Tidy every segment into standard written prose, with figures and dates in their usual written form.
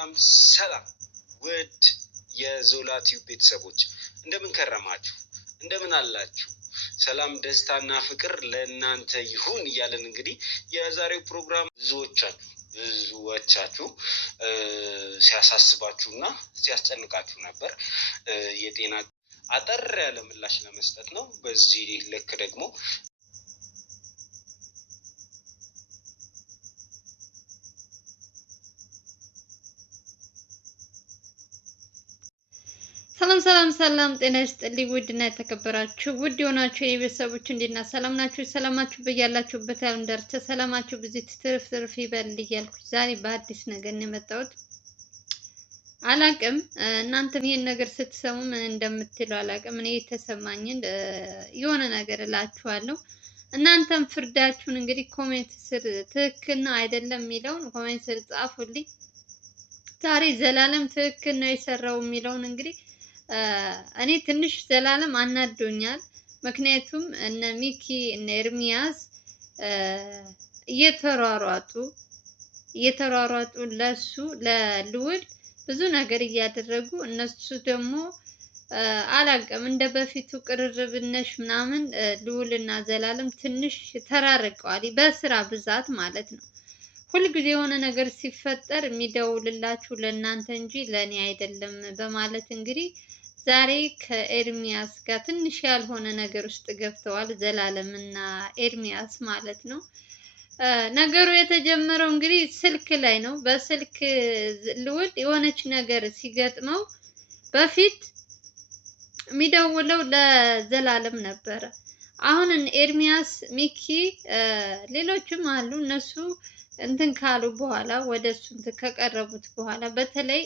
ሰላም ውድ የዞላ ቲዩብ ቤተሰቦች እንደምን ከረማችሁ? እንደምን አላችሁ? ሰላም ደስታና ፍቅር ለእናንተ ይሁን እያለን እንግዲህ የዛሬው ፕሮግራም ብዙዎቻችሁ ሲያሳስባችሁና ሲያስጨንቃችሁ ነበር። የጤና አጠር ያለ ምላሽ ለመስጠት ነው። በዚህ ልክ ደግሞ ሰላም ጤና ይስጥልኝ። ውድና የተከበራችሁ ውድ የሆናችሁ የቤተሰቦች እንዴት ናችሁ? ሰላም ናችሁ? ሰላማችሁ በያላችሁበት ዓለም ዳርቻ ሰላማችሁ ብዙ ትርፍ ይበል እያልኩ ዛሬ በአዲስ ነገር ነው የመጣሁት። አላቅም እናንተም ይሄን ነገር ስትሰሙ ምን እንደምትሉ አላቅም። እኔ የተሰማኝን የሆነ ነገር እላችኋለሁ። እናንተም ፍርዳችሁን እንግዲህ ኮሜንት ስር ትክክል ነው አይደለም የሚለውን ኮሜንት ስር ጻፉልኝ። ዛሬ ዘላለም ትክክል ነው የሰራው የሚለውን እንግዲህ እኔ ትንሽ ዘላለም አናዶኛል። ምክንያቱም እነ ሚኪ እነ ኤርሚያስ እየተሯሯጡ ለሱ ለልዑል ብዙ ነገር እያደረጉ እነሱ ደግሞ አላውቅም እንደ በፊቱ ቅርርብነሽ ምናምን ልዑልና ዘላለም ትንሽ ተራርቀዋል። በስራ ብዛት ማለት ነው። ሁልጊዜ የሆነ ነገር ሲፈጠር የሚደውልላችሁ ለእናንተ እንጂ ለእኔ አይደለም በማለት እንግዲህ ዛሬ ከኤርሚያስ ጋር ትንሽ ያልሆነ ነገር ውስጥ ገብተዋል። ዘላለም እና ኤርሚያስ ማለት ነው። ነገሩ የተጀመረው እንግዲህ ስልክ ላይ ነው። በስልክ ልዑል የሆነች ነገር ሲገጥመው በፊት የሚደውለው ለዘላለም ነበረ። አሁን ኤርሚያስ፣ ሚኪ፣ ሌሎችም አሉ እነሱ እንትን ካሉ በኋላ ወደ እሱ እንትን ከቀረቡት በኋላ በተለይ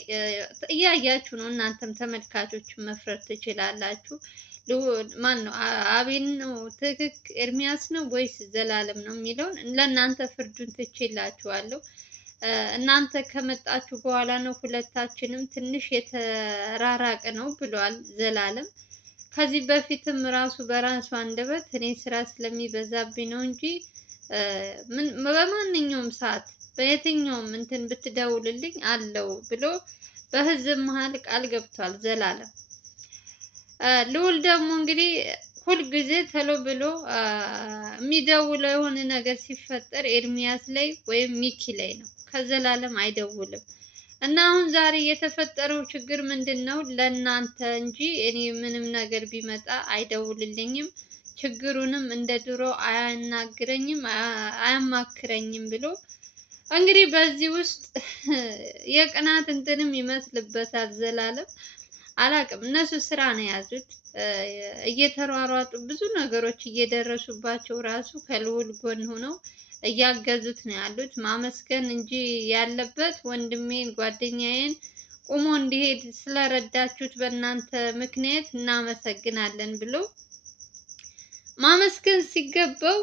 እያያችሁ ነው። እናንተም ተመልካቾች መፍረድ ትችላላችሁ። ማን ነው አቤል ነው ትክክል ኤርሚያስ ነው ወይስ ዘላለም ነው የሚለውን ለእናንተ ፍርዱን ትችላችኋለሁ። እናንተ ከመጣችሁ በኋላ ነው ሁለታችንም ትንሽ የተራራቀ ነው ብሏል ዘላለም። ከዚህ በፊትም ራሱ በራሱ አንደበት እኔ ስራ ስለሚበዛብኝ ነው እንጂ በማንኛውም ሰዓት በየትኛውም እንትን ብትደውልልኝ አለው ብሎ በህዝብ መሀል ቃል ገብቷል ዘላለም። ልዑል ደግሞ እንግዲህ ሁልጊዜ ቶሎ ብሎ የሚደውለው የሆነ ነገር ሲፈጠር ኤርሚያስ ላይ ወይም ሚኪ ላይ ነው፣ ከዘላለም አይደውልም። እና አሁን ዛሬ የተፈጠረው ችግር ምንድን ነው? ለእናንተ እንጂ እኔ ምንም ነገር ቢመጣ አይደውልልኝም፣ ችግሩንም እንደ ድሮ አያናግረኝም አያማክረኝም ብሎ እንግዲህ በዚህ ውስጥ የቅናት እንትንም ይመስልበታል ዘላለም። አላቅም እነሱ ስራ ነው የያዙት እየተሯሯጡ ብዙ ነገሮች እየደረሱባቸው ራሱ ከልዑል ጎን ሆነው እያገዙት ነው ያሉት። ማመስገን እንጂ ያለበት ወንድሜን ጓደኛዬን ቆሞ እንዲሄድ ስለረዳችሁት በእናንተ ምክንያት እናመሰግናለን ብሎ ማመስገን ሲገባው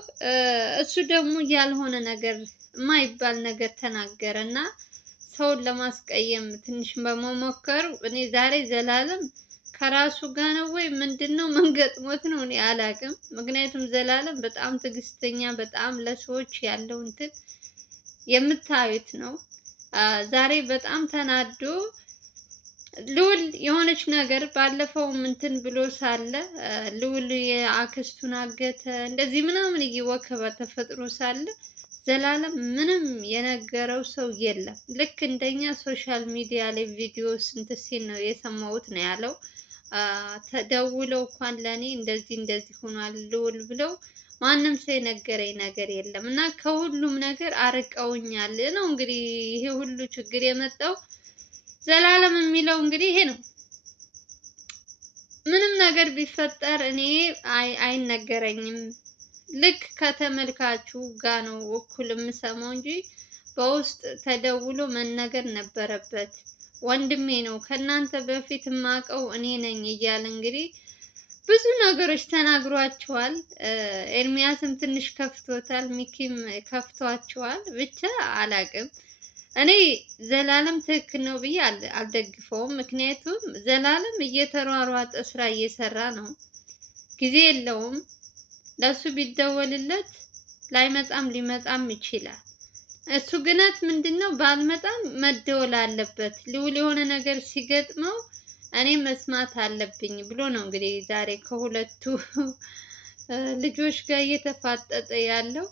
እሱ ደግሞ ያልሆነ ነገር የማይባል ነገር ተናገረ እና ሰውን ለማስቀየም ትንሽ በመሞከሩ እኔ ዛሬ ዘላለም ከራሱ ጋር ነው ወይ ምንድነው ምን ገጥሞት ነው እኔ አላቅም። ምክንያቱም ዘላለም በጣም ትዕግስተኛ፣ በጣም ለሰዎች ያለው እንትን የምታዩት ነው። ዛሬ በጣም ተናዶ ልዑል የሆነች ነገር ባለፈው እንትን ብሎ ሳለ ልዑል የአክስቱን አገተ እንደዚህ ምናምን እየወከበ ተፈጥሮ ሳለ ዘላለም ምንም የነገረው ሰው የለም። ልክ እንደኛ ሶሻል ሚዲያ ላይ ቪዲዮ ስንት ሲል ነው የሰማሁት ነው ያለው። ተደውለው እንኳን ለኔ እንደዚህ ሆኗል ልዑል ብለው ማንም ሰው የነገረኝ ነገር የለም እና ከሁሉም ነገር አርቀውኛል ነው እንግዲህ ይሄ ሁሉ ችግር የመጣው ዘላለም የሚለው እንግዲህ ይሄ ነው። ምንም ነገር ቢፈጠር እኔ አይነገረኝም። ልክ ከተመልካቹ ጋር ነው እኩል የምሰማው እንጂ በውስጥ ተደውሎ መነገር ነበረበት። ወንድሜ ነው ከእናንተ በፊት የማውቀው እኔ ነኝ እያለ እንግዲህ ብዙ ነገሮች ተናግሯቸዋል። ኤርሚያስም ትንሽ ከፍቶታል፣ ሚኪም ከፍቷቸዋል። ብቻ አላቅም እኔ ዘላለም ትክክል ነው ብዬ አልደግፈውም። ምክንያቱም ዘላለም እየተሯሯጠ ስራ እየሰራ ነው፣ ጊዜ የለውም። ለሱ ቢደወልለት ላይመጣም ሊመጣም ይችላል። እሱ ግነት ምንድነው ባልመጣም መደወል አለበት ልዑል የሆነ ነገር ሲገጥመው እኔ መስማት አለብኝ ብሎ ነው እንግዲህ ዛሬ ከሁለቱ ልጆች ጋር እየተፋጠጠ ያለው።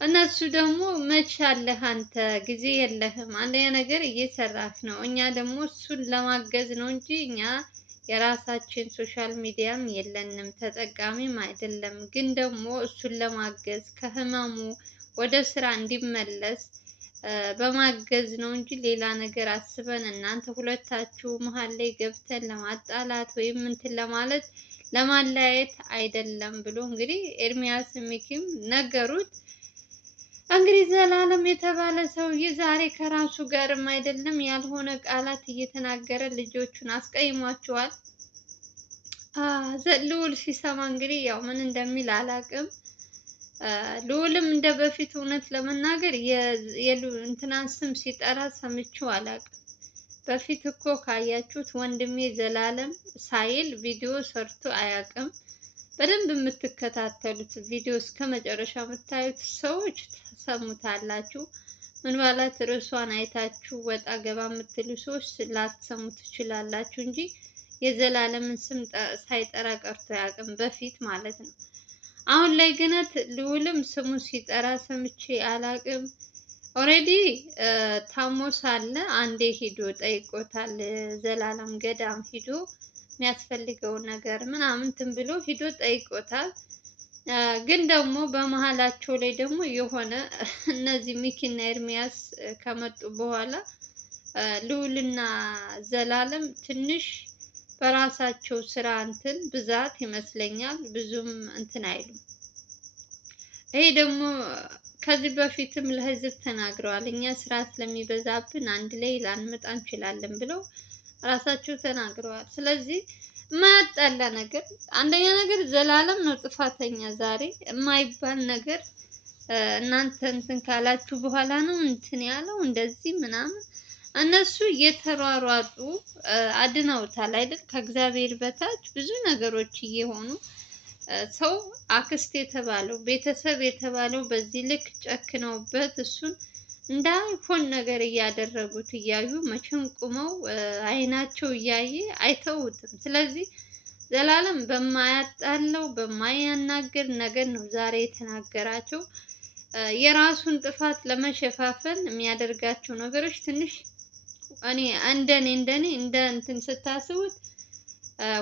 እነሱ ደግሞ መች አለህ አንተ ጊዜ የለህም፣ አንደኛ ነገር እየሰራህ ነው። እኛ ደግሞ እሱን ለማገዝ ነው እንጂ እኛ የራሳችን ሶሻል ሚዲያም የለንም ተጠቃሚም አይደለም። ግን ደግሞ እሱን ለማገዝ ከህመሙ ወደ ስራ እንዲመለስ በማገዝ ነው እንጂ ሌላ ነገር አስበን እናንተ ሁለታችሁ መሀል ላይ ገብተን ለማጣላት ወይም እንትን ለማለት ለማለያየት አይደለም ብሎ እንግዲህ ኤርሚያስ ሚኪም ነገሩት። እንግዲህ ዘላለም የተባለ ሰውዬ ዛሬ ከራሱ ጋርም አይደለም ያልሆነ ቃላት እየተናገረ ልጆቹን አስቀይሟቸዋል። ልዑል ሲሰማ እንግዲህ ያው ምን እንደሚል አላውቅም። ልዑልም እንደ በፊት እውነት ለመናገር እንትናን ስም ሲጠራ ሰምቼው አላውቅም። በፊት እኮ ካያችሁት ወንድሜ ዘላለም ሳይል ቪዲዮ ሰርቶ አያውቅም። በደንብ የምትከታተሉት ቪዲዮ እስከ መጨረሻ የምታዩት ሰዎች ተሰሙታላችሁ። ምን ባላት ርዕሷን አይታችሁ ወጣ ገባ የምትሉ ሰዎች ላትሰሙ ትችላላችሁ እንጂ የዘላለምን ስም ሳይጠራ ቀርቶ አያውቅም፣ በፊት ማለት ነው። አሁን ላይ ግነት ልዑልም ስሙን ሲጠራ ሰምቼ አላውቅም። ኦልሬዲ ታሞ ሳለ አንዴ ሂዶ ጠይቆታል። ዘላለም ገዳም ሂዶ የሚያስፈልገውን ነገር ምናምን እንትን ብሎ ሂዶ ጠይቆታል። ግን ደግሞ በመሀላቸው ላይ ደግሞ የሆነ እነዚህ ሚኪና ኤርሚያስ ከመጡ በኋላ ልዑልና ዘላለም ትንሽ በራሳቸው ስራ እንትን ብዛት ይመስለኛል ብዙም እንትን አይሉም። ይሄ ደግሞ ከዚህ በፊትም ለህዝብ ተናግረዋል። እኛ ስራ ስለሚበዛብን አንድ ላይ ላንመጣ እንችላለን ብለው ራሳቸው ተናግረዋል። ስለዚህ የማያጣላ ነገር አንደኛ ነገር ዘላለም ነው ጥፋተኛ። ዛሬ የማይባል ነገር እናንተ እንትን ካላችሁ በኋላ ነው እንትን ያለው እንደዚህ ምናምን። እነሱ እየተሯሯጡ አድነውታል አይደል? ከእግዚአብሔር በታች ብዙ ነገሮች እየሆኑ ሰው አክስት የተባለው ቤተሰብ የተባለው በዚህ ልክ ጨክነውበት እሱን እንዳይሆን ነገር እያደረጉት እያዩ መቼም ቁመው አይናቸው እያየ አይተውትም። ስለዚህ ዘላለም በማያጣለው በማያናግር ነገር ነው ዛሬ የተናገራቸው። የራሱን ጥፋት ለመሸፋፈን የሚያደርጋቸው ነገሮች ትንሽ እኔ እንደኔ እንደ እንትን ስታስቡት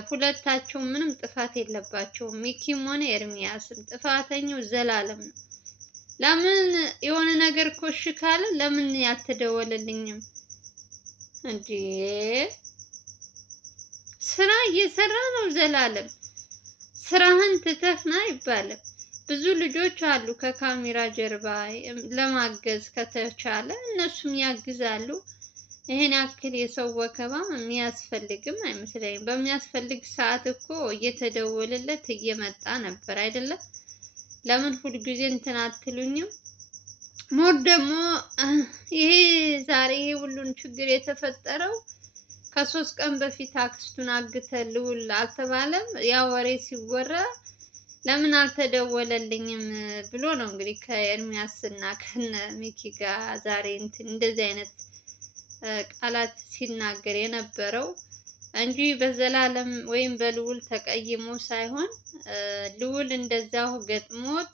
ሁለታቸው ምንም ጥፋት የለባቸውም። ሚኪም ሆነ ኤርሚያስም ጥፋተኛው ዘላለም ነው። ለምን የሆነ ነገር ኮሽ ካለ ለምን ያልተደወለልኝም እንዴ? ስራ እየሰራ ነው ዘላለም። ስራህን ትተህ ና አይባልም። ብዙ ልጆች አሉ ከካሜራ ጀርባ ለማገዝ ከተቻለ እነሱም ያግዛሉ። ይሄን ያክል የሰው ወከባም የሚያስፈልግም አይመስለኝም። በሚያስፈልግ ሰዓት እኮ እየተደወለለት እየመጣ ነበር አይደለም? ለምን ሁልጊዜ እንትን አትሉኝም? ሞር ደግሞ ይሄ ዛሬ ይሄ ሁሉን ችግር የተፈጠረው ከ3 ቀን በፊት አክስቱን አግተ ልዑል አልተባለም? ያ ወሬ ሲወራ ለምን አልተደወለልኝም ብሎ ነው እንግዲህ ከኤርሚያስ እና ከነ ሚኪ ጋር ዛሬ እንትን እንደዚህ አይነት ቃላት ሲናገር የነበረው እንጂ በዘላለም ወይም በልዑል ተቀይሞ ሳይሆን ልዑል እንደዛው ገጥሞት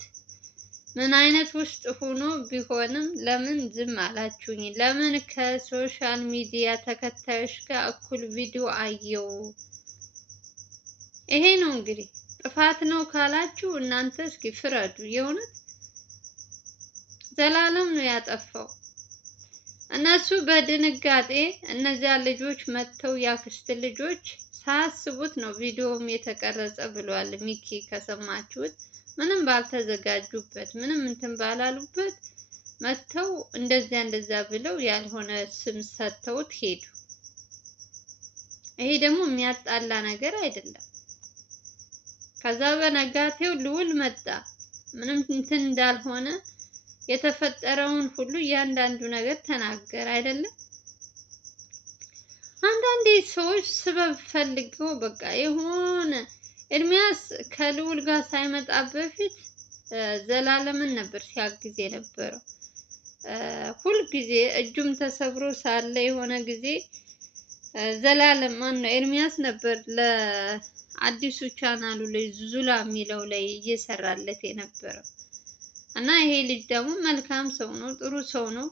ምን አይነት ውስጥ ሆኖ ቢሆንም ለምን ዝም አላችሁኝ? ለምን ከሶሻል ሚዲያ ተከታዮች ጋር እኩል ቪዲዮ አየው? ይሄ ነው እንግዲህ ጥፋት ነው ካላችሁ እናንተ እስኪ ፍረዱ። የእውነት ዘላለም ነው ያጠፋው። እነሱ በድንጋጤ እነዚያ ልጆች መጥተው ያክስት ልጆች ሳያስቡት ነው ቪዲዮም የተቀረጸ ብሏል ሚኪ። ከሰማችሁት ምንም ባልተዘጋጁበት ምንም እንትን ባላሉበት መጥተው እንደዛ ብለው ያልሆነ ስም ሰጥተውት ሄዱ። ይሄ ደግሞ የሚያጣላ ነገር አይደለም። ከዛ በነጋቴው ልዑል መጣ ምንም እንትን እንዳልሆነ የተፈጠረውን ሁሉ እያንዳንዱ ነገር ተናገረ አይደለም። አንዳንዴ ሰዎች ስበብ ፈልገው በቃ የሆነ ኤርሚያስ ከልዑል ጋር ሳይመጣ በፊት ዘላለምን ነበር ሲያግዝ የነበረው። ሁልጊዜ እጁም ተሰብሮ ሳለ የሆነ ጊዜ ዘላለም ማነው ኤርሚያስ ነበር ለአዲሱ ቻናሉ ላይ ዙላ የሚለው ላይ እየሰራለት የነበረው እና ይሄ ልጅ ደግሞ መልካም ሰው ነው፣ ጥሩ ሰው ነው።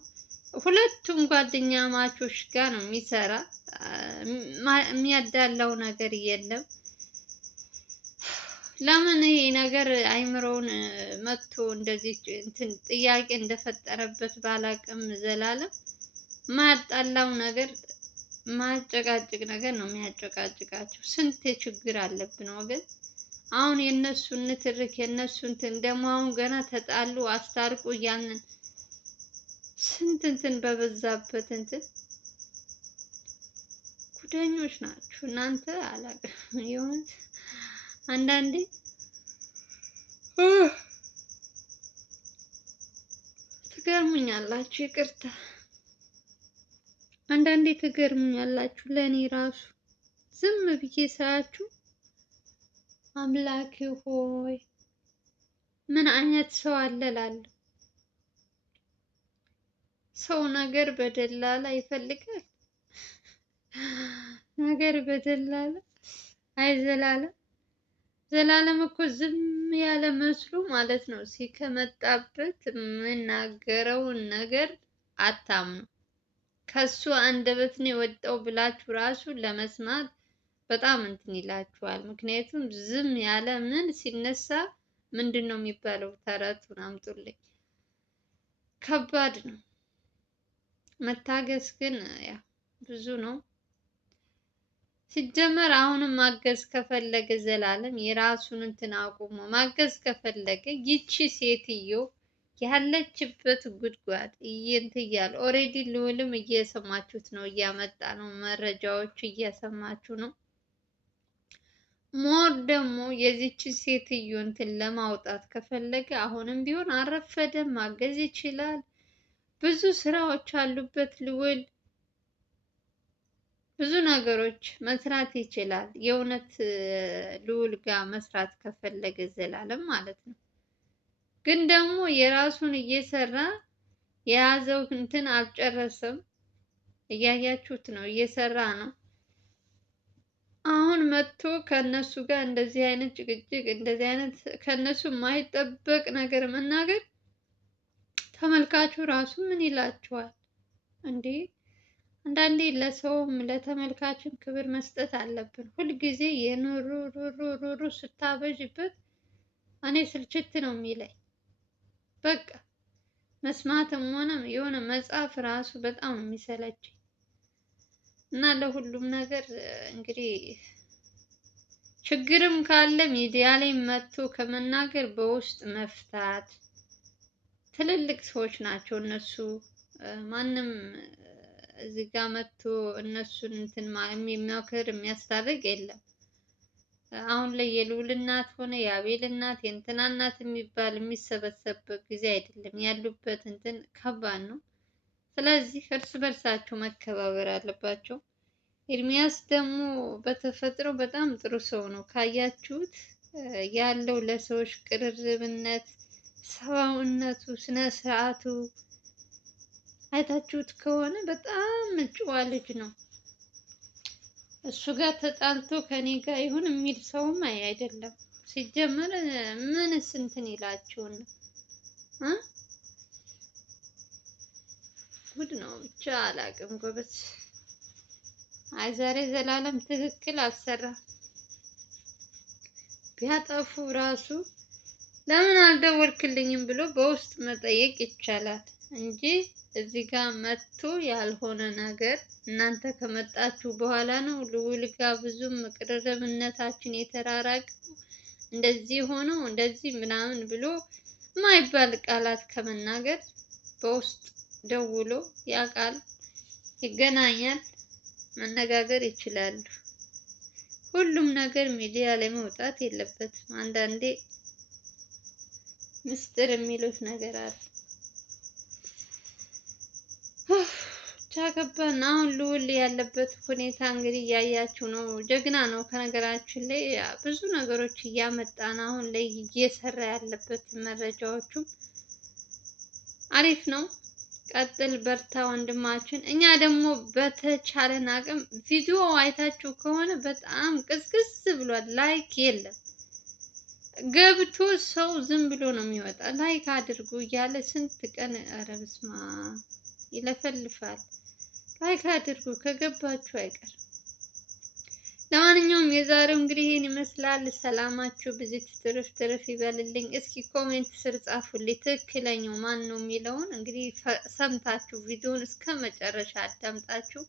ሁለቱም ጓደኛ ማቾች ጋር ነው የሚሰራ። የሚያዳላው ነገር የለም። ለምን ይሄ ነገር አይምሮውን መጥቶ እንደዚህ እንትን ጥያቄ እንደፈጠረበት ባላቅም ዘላለም ማያጣላው ነገር ማያጨቃጭቅ ነገር ነው የሚያጨቃጭቃቸው። ስንት ችግር አለብን ወገን። አሁን የእነሱን ንትርክ የእነሱን እንትን ደግሞ አሁን ገና ተጣሉ አስታርቁ እያልን ስንት እንትን በበዛበት እንትን ጉደኞች ናችሁ እናንተ። አላውቅም የሆኑት አንዳንዴ ትገርሙኛላችሁ። ይቅርታ አንዳንዴ ትገርሙኛላችሁ። ለእኔ ራሱ ዝም ብዬ ሳያችሁ አምላኬ ሆይ ምን አይነት ሰው አለ እላለሁ። ሰው ነገር በደላላ ይፈልጋል። ነገር በደላላ አይ ዘላለም ዘላለም እኮ ዝም ያለ መስሎ ማለት ነው። ሲከመጣበት የምናገረውን ነገር አታምኑ። ከሱ አንደበት ነው የወጣው ብላችሁ ራሱ ለመስማት በጣም እንትን ይላችኋል። ምክንያቱም ዝም ያለ ምን ሲነሳ ምንድን ነው የሚባለው? ተረቱን አምጡልኝ። ከባድ ነው። መታገስ ግን ያው ብዙ ነው። ሲጀመር አሁንም ማገዝ ከፈለገ ዘላለም የራሱን እንትን አቁሞ ማገዝ ከፈለገ ይቺ ሴትዮ ያለችበት ጉድጓድ እንትን እያለ ኦሬዲ ልውልም እየሰማችሁት ነው፣ እያመጣ ነው መረጃዎች እየሰማችሁ ነው። ሞር ደግሞ የዚችን ሴትዮ እንትን ለማውጣት ከፈለገ አሁንም ቢሆን አረፈደም፣ ማገዝ ይችላል። ብዙ ስራዎች አሉበት ልውል፣ ብዙ ነገሮች መስራት ይችላል። የእውነት ልዑል ጋር መስራት ከፈለገ ዘላለም ማለት ነው። ግን ደግሞ የራሱን እየሰራ የያዘው እንትን አልጨረሰም። እያያችሁት ነው፣ እየሰራ ነው። አሁን መጥቶ ከነሱ ጋር እንደዚህ አይነት ጭቅጭቅ፣ እንደዚህ አይነት ከነሱ የማይጠበቅ ነገር መናገር ተመልካቹ ራሱ ምን ይላችኋል እንዴ? አንዳንዴ ለሰውም ለተመልካችም ክብር መስጠት አለብን። ሁልጊዜ የኑሩ ስታበዥበት እኔ ስልችት ነው የሚለኝ። በቃ መስማትም ሆነ የሆነ መጽሐፍ ራሱ በጣም የሚሰለችኝ እና ለሁሉም ነገር እንግዲህ ችግርም ካለ ሚዲያ ላይ መጥቶ ከመናገር በውስጥ መፍታት። ትልልቅ ሰዎች ናቸው እነሱ። ማንም እዚህ ጋር መጥቶ እነሱን እንትን የሚመክር የሚያስታርቅ የለም። አሁን ላይ የልዑል እናት ሆነ የአቤል እናት የእንትና እናት የሚባል የሚሰበሰብበት ጊዜ አይደለም። ያሉበት እንትን ከባድ ነው። ስለዚህ እርስ በርሳቸው መከባበር አለባቸው። ኤርሚያስ ደግሞ በተፈጥሮ በጣም ጥሩ ሰው ነው። ካያችሁት ያለው ለሰዎች ቅርርብነት፣ ሰብአዊነቱ፣ ስነ ስርዓቱ አይታችሁት ከሆነ በጣም ጨዋ ልጅ ነው። እሱ ጋር ተጣልቶ ከኔ ጋር ይሁን የሚል ሰውም አይደለም። ሲጀመር ምንስ እንትን ይላችሁን ጉድ ነው ብቻ አላውቅም ጎበዝ። አይ ዛሬ ዘላለም ትክክል አሰራ። ቢያጠፉ ራሱ ለምን አልደወልክልኝም ብሎ በውስጥ መጠየቅ ይቻላል እንጂ እዚህ ጋር መጥቶ ያልሆነ ነገር እናንተ ከመጣችሁ በኋላ ነው ልዑል ጋር ብዙም ቅርርብነታችን የተራራቀው እንደዚህ ሆኖ እንደዚህ ምናምን ብሎ የማይባል ቃላት ከመናገር በውስጥ ደውሎ ያውቃል፣ ይገናኛል፣ መነጋገር ይችላሉ። ሁሉም ነገር ሚዲያ ላይ መውጣት የለበትም። አንዳንዴ ምስጢር የሚሉት ነገር አለ። ብቻ ገባን። አሁን ልዑል ያለበት ሁኔታ እንግዲህ እያያችሁ ነው። ጀግና ነው። ከነገራችን ላይ ብዙ ነገሮች እያመጣ ነው። አሁን ላይ እየሰራ ያለበት መረጃዎቹም አሪፍ ነው። ቀጥል፣ በርታ ወንድማችን። እኛ ደግሞ በተቻለን አቅም ቪዲዮ አይታችሁ ከሆነ በጣም ቅዝቅዝ ብሏል። ላይክ የለም ገብቶ ሰው ዝም ብሎ ነው የሚወጣ። ላይክ አድርጉ እያለ ስንት ቀን ኧረ በስመ አብ ይለፈልፋል። ላይክ አድርጉ ከገባችሁ አይቀር። ለማንኛውም የዛሬው እንግዲህ ይህን ይመስላል። ሰላማችሁ ብዙ ትርፍ ትርፍ ይበልልኝ። እስኪ ኮሜንት ስር ጻፉልኝ ትክክለኛው ማን ነው የሚለውን። እንግዲህ ሰምታችሁ ቪዲዮን እስከ መጨረሻ አዳምጣችሁ።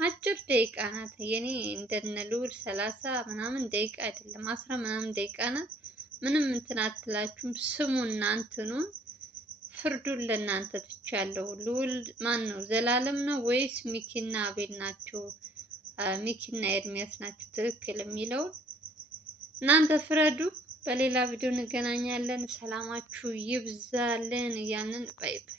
አጭር ደቂቃ ናት። የኔ እንደነ ልዑል 30 ምናምን ደቂቃ አይደለም 10 ምናምን ደቂቃ ናት። ምንም እንትን አትላችሁም። ስሙና እንትኑን ፍርዱን ለእናንተ ትቻለሁ። ልዑል ማን ነው ዘላለም ነው ወይስ ሚኪና አቤል ናቸው? ሚኪና ኤርሚያስ ናቸው ትክክል የሚለውን እናንተ ፍረዱ። በሌላ ቪዲዮ እንገናኛለን። ሰላማችሁ ይብዛልን እያልን ባይ ባይ።